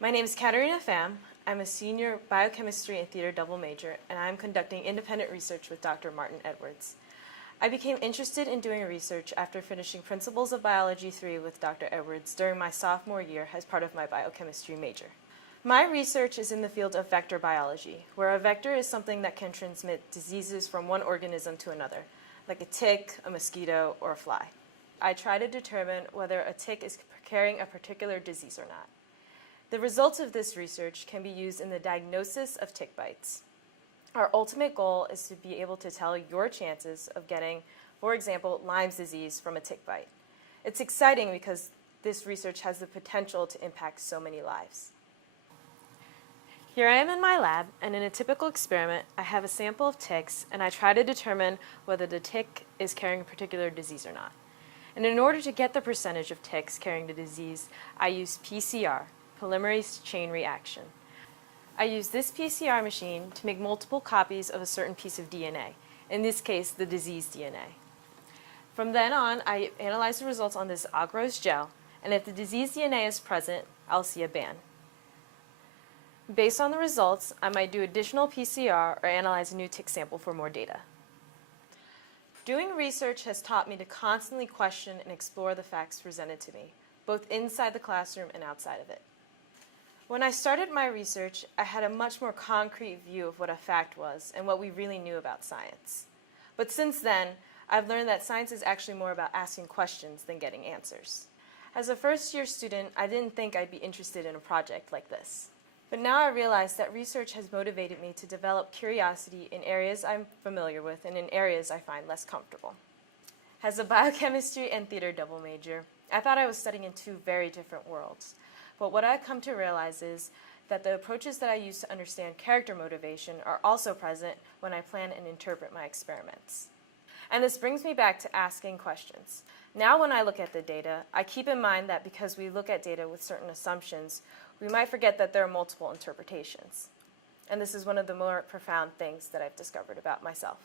My name is Katerina Pham. I'm a senior biochemistry and theater double major, and I'm conducting independent research with Dr. Marten Edwards. I became interested in doing research after finishing Principles of Biology 3 with Dr. Edwards during my sophomore year as part of my biochemistry major. My research is in the field of vector biology, where a vector is something that can transmit diseases from one organism to another, like a tick, a mosquito, or a fly. I try to determine whether a tick is carrying a particular disease or not. The results of this research can be used in the diagnosis of tick bites. Our ultimate goal is to be able to tell your chances of getting, for example, Lyme's disease from a tick bite. It's exciting because this research has the potential to impact so many lives. Here I am in my lab, and in a typical experiment, I have a sample of ticks, and I try to determine whether the tick is carrying a particular disease or not. And in order to get the percentage of ticks carrying the disease, I use PCR, polymerase chain reaction. I use this PCR machine to make multiple copies of a certain piece of DNA, in this case, the disease DNA. From then on, I analyze the results on this agarose gel, and if the disease DNA is present, I'll see a band. Based on the results, I might do additional PCR or analyze a new tick sample for more data. Doing research has taught me to constantly question and explore the facts presented to me, both inside the classroom and outside of it. When I started my research, I had a much more concrete view of what a fact was and what we really knew about science. But since then, I've learned that science is actually more about asking questions than getting answers. As a first-year student, I didn't think I'd be interested in a project like this. But now I realize that research has motivated me to develop curiosity in areas I'm familiar with and in areas I find less comfortable. As a biochemistry and theater double major, I thought I was studying in two very different worlds. But what I've come to realize is that the approaches that I use to understand character motivation are also present when I plan and interpret my experiments. And this brings me back to asking questions. Now when I look at the data, I keep in mind that because we look at data with certain assumptions, we might forget that there are multiple interpretations. And this is one of the more profound things that I've discovered about myself.